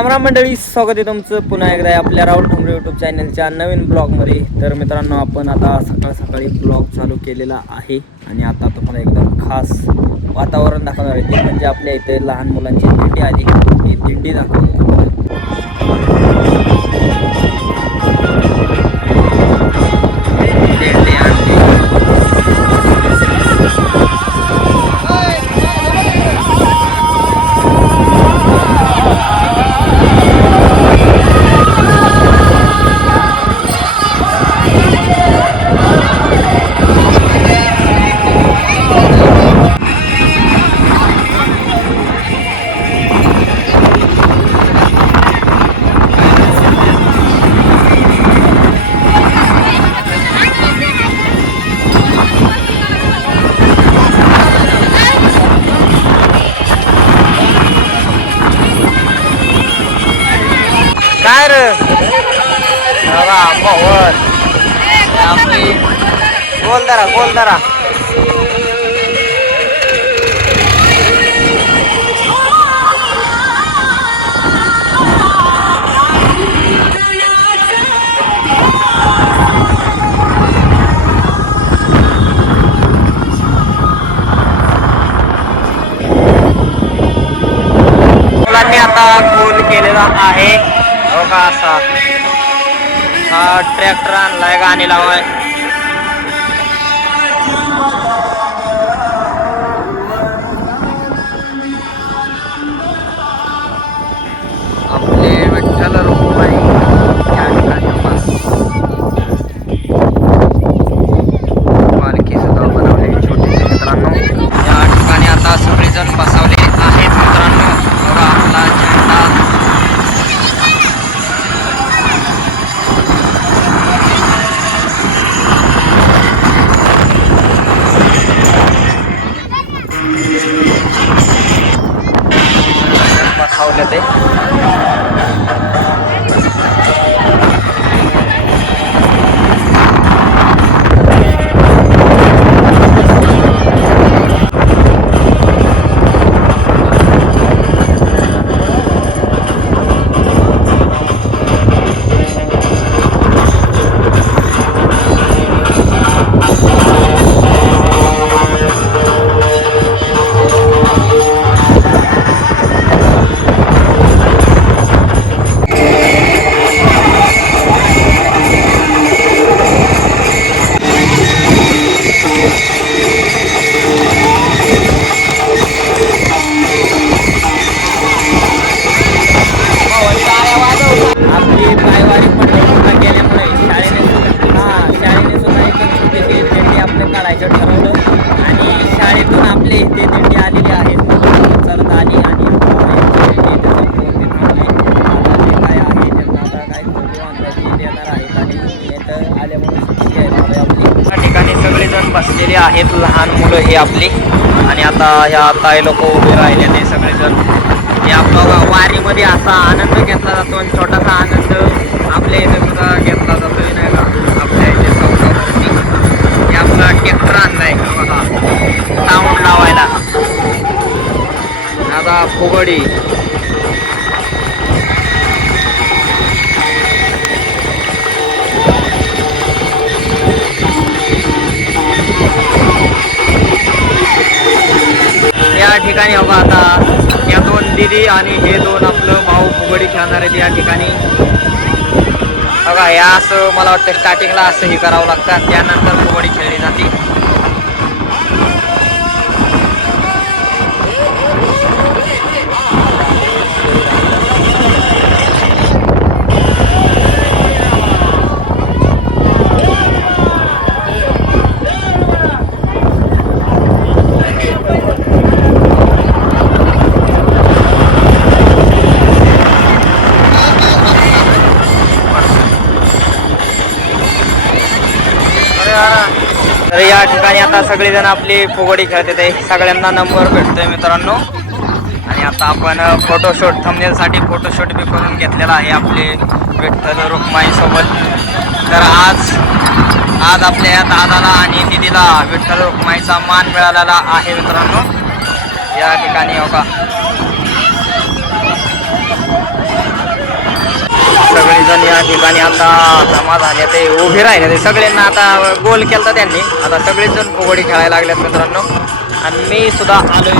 राम राम मंडळी, स्वागत आहे तुमचं पुन्हा एकदा आपल्या राहुल ठोंबरे यूट्यूब चॅनलच्या नवीन ब्लॉगमध्ये. तर मित्रांनो, आपण आता सकाळी ब्लॉग चालू केलेला आहे आणि आता तुम्हाला एकदम खास वातावरण दाखवणार आहे. ते म्हणजे आपल्या इथे लहान मुलांची दिंडी आली, ती दिंडी दाखवतो तुम्हाला. दिंडी आणली. काय रे मोहन आपली गोलदारा मुलांनी आता गोल केलेला आहे. बघा असा हा ट्रॅक्टर आणलाय, गाणी लावाय. आपले विठ्ठल रुक्माई या ठिकाणी पालखी सुद्धा बनवली छोटीशी मित्रांनो. या ठिकाणी आता सगळेजण बसवले आहेत मित्रांनो. बघा आपला झेंडा बसवले ते. आपली पायवारी पंढरपूरला गेल्यामुळे शाळेने सुद्धा एक छोटीशी दिंडी आपलं काढायचं ठरवलं आणि शाळेतून आपले इथे दिंडी आलेली आहे. चालत आली आणि काय आहे त्यांना आता काय अंदाजी येणार आहेत आणि इथं आल्यामुळे सुट्टी घ्यायला आपली. या ठिकाणी सगळेजण बसलेले आहेत, लहान मुलं ही आपली. आणि आता ह्या ताई लोक उभे राहिले ते सगळेजण. आपला वारीमध्ये असा आनंद घेतला जातो आणि छोटासा आनंद आपल्या इथे सुद्धा घेतला जातो नाही का. आपल्या इथे चौकावरती आपला ट्रॅक्टर आणलाय बघा साऊंड लावायला. आता फुगडी या ठिकाणी बघा. आता या दोन दिदी आणि हे दोन आपलं भाऊ फुगडी खेळणार आहेत या ठिकाणी बघा. या असं मला वाटतं स्टार्टिंगला असं हे करावं लागतं, त्यानंतर फुगडी खेळली जाते. तर या ठिकाणी आता सगळेजण आपली फुगडी खेळते ते सगळ्यांना नंबर भेटतोय मित्रांनो. आणि आता आपण फोटोशूट थंबनेलसाठी फोटोशूट बी करून घेतलेला आहे आपले विठ्ठल रुक्माई सोबत. तर आज आपल्या दादाला आणि दीदीला विठ्ठल रुक्माईचा मान मिळालेला आहे मित्रांनो. या ठिकाणी हो का सगळेजण या ठिकाणी आता जमा झाले ते उभे राहिले ते सगळ्यांना आता गोल केला त्यांनी. आता सगळेजण फुगडी खेळायला लागलेत मित्रांनो आणि मी सुद्धा आलोय.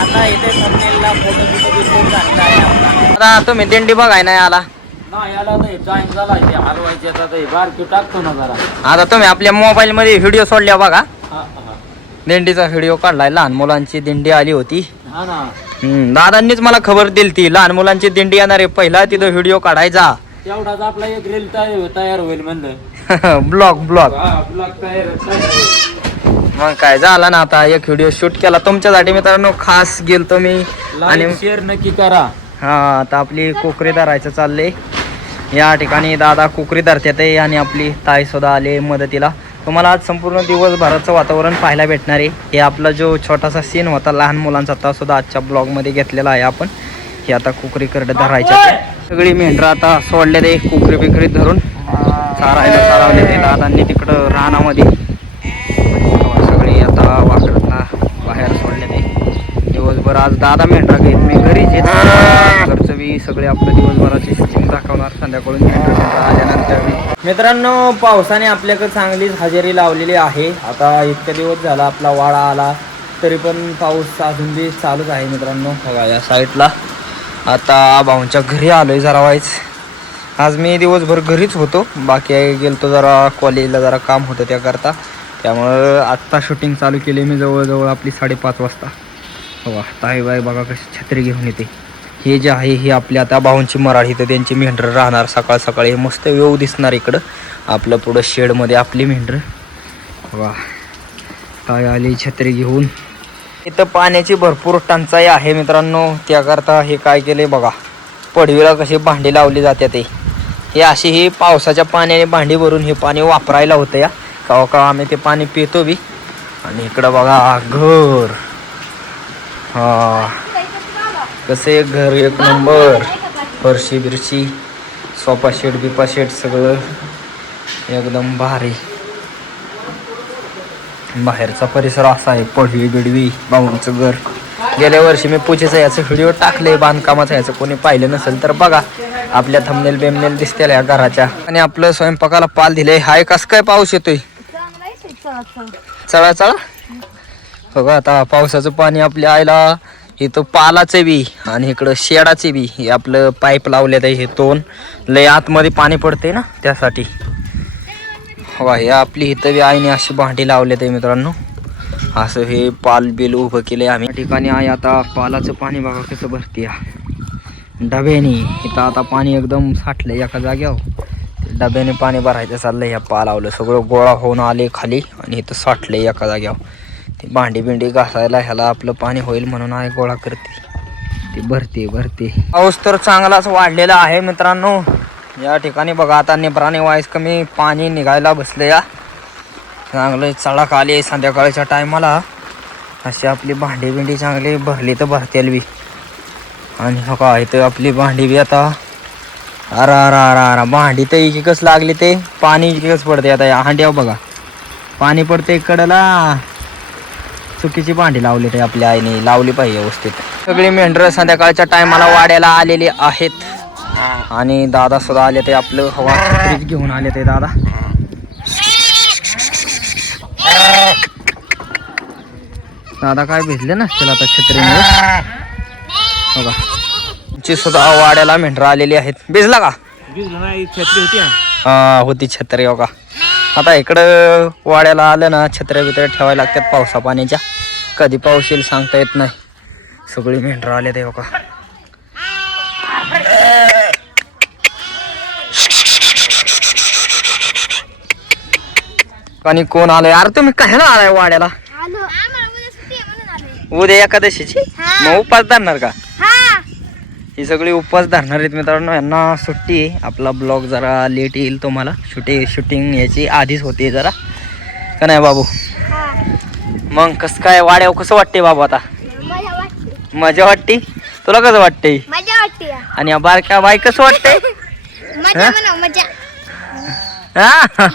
आता इथे थंबनेलला फोटो दिसून झालेला आहे आपला. आता तुम्ही दिंडी बघाय नाही आला आता तुम्ही आपल्या मोबाईल मध्ये व्हिडिओ सोडल्या बघा. दिंडीचा व्हिडिओ काढलाय. लहान मुलांची दिंडी आली होती. दादांनीच मला खबर दिली ती लहान मुलांची दिंडी येणार आहे. पहिला तिथं व्हिडिओ काढायचा तेवढाच आपला एक रील तयार होईल म्हणलं. ब्लॉग मग काय झालं ना. आता एक व्हिडिओ शूट केला तुमच्यासाठी मित्रांनो. खास गेलतो मी. आणि शेअर नक्की करा. हा आता आपली कोकरी धरायचं चाललंय. या ठिकाणी दादा कोकरी धरतात आणि आपली ताई सुद्धा आले मदतीला. तुम्हाला आज संपूर्ण दिवसभराचं वातावरण पाहायला भेटणार आहे. हे आपला जो छोटासा सीन होता लहान मुलांचा तो सुद्धा आजच्या ब्लॉगमध्ये घेतलेला आहे आपण. हे आता कोकरी करडे धरायच्या सगळी मेंढरं आता सोडले ते कोकरी बिकरी धरून चारायला चालवले ते दादांनी तिकडं रानामध्ये. सगळी आता वाकडला बाहेर सोडले ते दिवसभर. आज दादा मेंढरा घेत मी घरीच येत घरचं बी सगळे आपलं दिवसभराची सिस्टीम दाखवणार संध्याकाळून मेंढरा आल्यानंतर मी. मित्रांनो पावसाने आपल्याकडे चांगलीच हजेरी लावलेली आहे. आता इतके दिवस झाला आपला वाडा आला तरी पण पाऊस अजून बी चालूच आहे मित्रांनो. बघा या साईडला आता भाऊंच्या घरी आलोय जरा वाईच. आज मी दिवसभर घरीच होतो. बाकी गेलतो जरा कॉलेजला जरा काम होतं त्याकरता. त्यामुळं आत्ता शूटिंग चालू केली मी जवळजवळ आपली 5:30 वाजता. बघा ताईबाई बघा कशी छत्री घेऊन येते. हे जे आहे हे आपल्या आता भाऊंची मराठी तर त्यांची मेंढरं राहणार सकाळ सकाळी. मस्त व्यू दिसणार इकडं आपलं पुढं शेडमध्ये आपली मेंढरं. वा ताई आली छत्री घेऊन. इथं पाण्याची भरपूर टंचाई आहे मित्रांनो. त्याकरता हे काय केले बघा पडवीला कशी भांडी लावली जाते ते. हे अशी ही पावसाच्या पाण्याने भांडी भरून हे पाणी वापरायला होतं या का आम्ही ते पाणी पितो बी. आणि इकडं बघा घर. हा कसे घर एक नंबर. फरशी बिरशी सोफा शेट बिपा शेट सगळं एकदम भारी. बाहेरचा परिसर असा आहे. पडवी बिडवी भाऊंचं घर. गेल्या वर्षी मी पूजेचं याचं व्हिडिओ टाकले बांधकामाचं. याचं कोणी पाहिलं नसेल तर बघा आपल्या थंबनेल बेमनेल दिसतील या घराच्या. आणि आपलं स्वयंपाकाला पाल दिले. हाय कस काय पाऊस येतोय चळा चळा. बघा आता पावसाचं पाणी आपल्या आईला इथं पालाचं बी आणि इकडं शेडाचे बी हे आपलं पाईप लावले आहे. हे दोन लय आतमध्ये पाणी पडते ना त्यासाठी. हो हे आपली इथं बी आईने अशी भांडी लावले आहे मित्रांनो. असं हे पाल बिल उभं केले आम्ही. या ठिकाणी आई आता पालाचं पाणी बघा कसं भरते डब्याने. इथं आता पाणी एकदम साठलंय एका जाग्यावर. डब्याने पाणी भरायचं चाललंय. ह्या पालावलं सगळं गोळा होऊन आले खाली आणि इथं साठलंय एका जाग्यावर. ते भांडी बिंडी घासायला ह्याला आपलं पाणी होईल म्हणून आहे गोळा करते ते भरते. पाऊस तर चांगलाच वाढलेला आहे मित्रांनो. या ठिकाणी बघा आता निब्राने वाईस कमी पाणी निघायला बसले या. चांगलं चढाक आली संध्याकाळच्या टायमाला. अशी आपली भांडी बिंडी चांगली भरली तर भरतेल बी. आणि हो का इथं आपली भांडी बी आता अरा भांडी तर इकच लागली ते पाणी इकच पडते. आता या हांड्यावर बघा पाणी पडते इकडला. चुकीची भांडी लावली ते आपल्या आईने लावली पाहिजे व्यवस्थित. सगळी मेंढरं संध्याकाळच्या टायमाला वाड्याला आलेली आहेत. आणि दादा सुद्धा आले ते आपलं हवा छत्रीत घेऊन आले ते दादा. दादा काय भिजले नसतील आता छत्रीमुळे. बघा तुमची सुद्धा वाड्याला मेंढरं आलेली आहेत. भिजला का? छत्री होती हा होती छत्री. हो का आता इकडं वाड्याला आलं ना छत्र्या बित्र्या ठेवायला लागतात पावसा पाण्याच्या. कधी पाऊस येईल सांगता येत नाही. सगळी मेंढरं आले ते हो का. आणि कोण आलंय? अरे तुम्ही कशाला आलाय वाड्याला? उद्या एकादशीची मग उपास धरणार का? ही सगळी उपवास धरणार आहेत मित्रांनो. यांना सुट्टी आहे. आपला ब्लॉग जरा लेट येईल तुम्हाला. शूटिंग याची आधीच होते जरा का नाही बाबू. मग कसं काय वाड्यावर कसं वाटते बाबू आता? मजा वाटते. तुला कसं वाटते? आणि या बारक्या बाई कसं वाटते? हा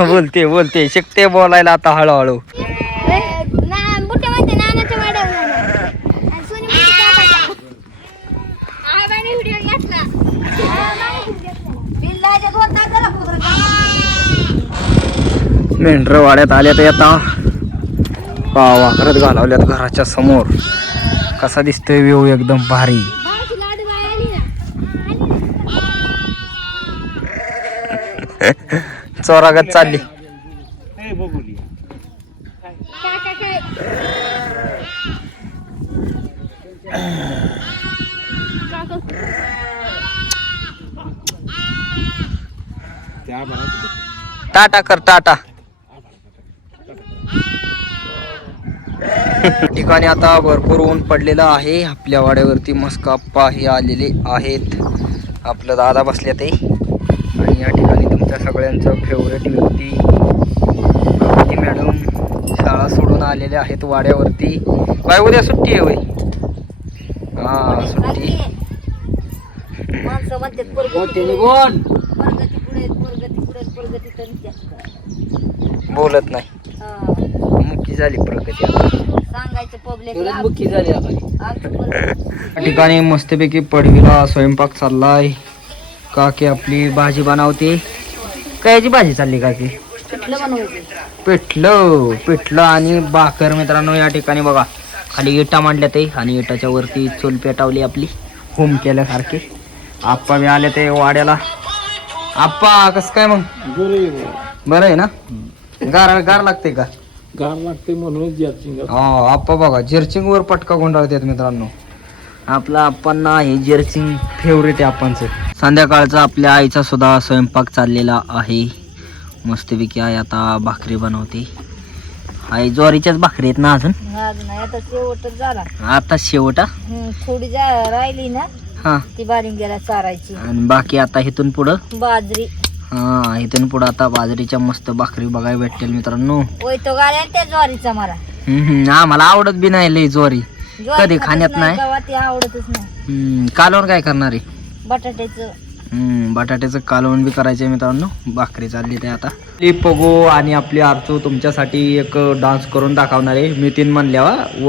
बोलते शिकते बोलायला आता हळूहळू. मेंढर वाड्यात आल्या तर येता वाकरत घालवल्यात घराच्या समोर. कसा दिसतोय व्ह्यू एकदम भारी. चोरागत चालली. टाटा कर टाटा. ठिकाणी आता भरपूर ऊन पडलेलं आहे. आपल्या वाड्यावरती मस्काप्पा हे आलेले आहेत. आपलं दादा बसले ते. आणि या ठिकाणी तुमच्या सगळ्यांचं फेवरेट व्यक्ती ती मॅडम शाळा सोडून आलेले आहेत वाड्यावरती. काय उद्या सुट्टी आहे होय? हा सुट्टी. बोलत नाही. मुक्की झाली प्रगती आता. या ठिकाणी मस्तपैकी पडवीला स्वयंपाक चाललाय. काकी आपली भाजी बनवते. कायची भाजी चालली काकी? पिठलं आणि भाकर मित्रांनो. या ठिकाणी बघा खाली इटा मांडल्या ते आणि इटाच्या वरती चूल पेटावली आपली होम केल्यासारखे. आप्पा बी आले ते वाड्याला. आप्पा कसं काय मग? बरं आहे ना? गार लागते का? गार लागते म्हणून जर्सिंग. हा आप्पा बघा जर्सिंग वर पटका गुंडाळतात मित्रांनो. आपला आप्पांना हे जर्सिंग फेवरेट आहे आप्पांचं. संध्याकाळचा आपल्या आईचा सुद्धा स्वयंपाक चाललेला आहे. मस्तपैकी आई आता भाकरी बनवते. आई ज्वारीच्याच भाकरी आहेत ना अजून? आता शेवट थोडी राहिली ना हा ती बारीक गेला चारायची. आणि बाकी आता इथून पुढं बाजरी. हा इथून पुढं आता बाजरीच्या मस्त भाकरी बघायला भेटेल मित्रांनो. होय तो गाड्या त्या ज्वारीचा मला. आम्हाला आवडत बी नाही लय ज्वारी. कधी खाण्यात नाही. ती आवडतच नाही. कालवण काय करणार आहे? बटाट्याचं. बटाट्याचं कालवण बी करायचंय मित्रांनो. भाकरी चालली ते आता. पगो आणि आपली आरचू तुमच्यासाठी एक डान्स करून दाखवणार आहे. मी 3 म्हणल्या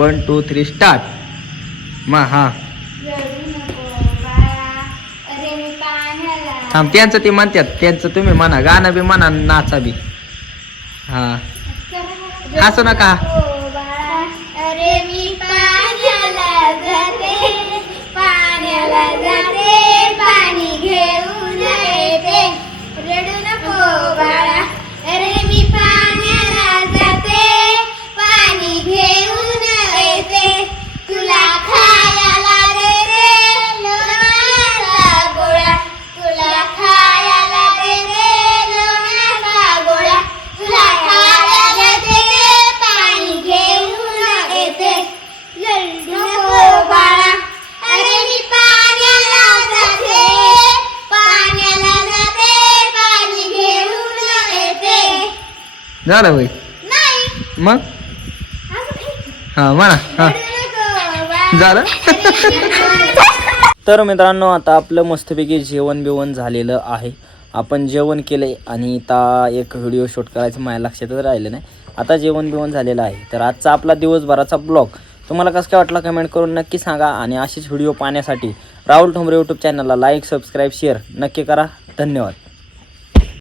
1 2 3 स्टार्ट. मा हा थांब त्यांचं ते म्हणतात त्यांचं तुम्ही म्हणा. गाणं बी म्हणा नाचा बी. हा हसू नका. अरे मी पाण्याला जाते पाणी घेऊन येते. रडू नको बाळा. अरे मी पाण्याला जाते पाणी घेऊन येते. तुला खायला दे रे लोण्याचा गोळा. तुला खायला दे रे लोण्याचा गोळा. तुला खायला दे पाणी घेऊन येते. रडू नको बाळा. अरे मी पाण्याला जाते पाणी घेऊन येते. झालं होय नाही मग? हा म्हणा. हा झालं. तर मित्रांनो आता आपलं मस्तपैकी जेवण बिवण झालेलं आहे. आपण जेवण केलंय आणि आता एक व्हिडिओ शूट करायचं माझ्या लक्षातच राहिलं नाही. आता जेवण बिवण झालेलं आहे. तर आजचा आपला दिवसभराचा ब्लॉग तुम्हाला कसं काय वाटला कमेंट करून नक्की सांगा. आणि असेच व्हिडिओ पाहण्यासाठी राहुल ठोंबरे यूट्यूब चॅनलला लाईक सबस्क्राईब शेअर नक्की करा. धन्यवाद.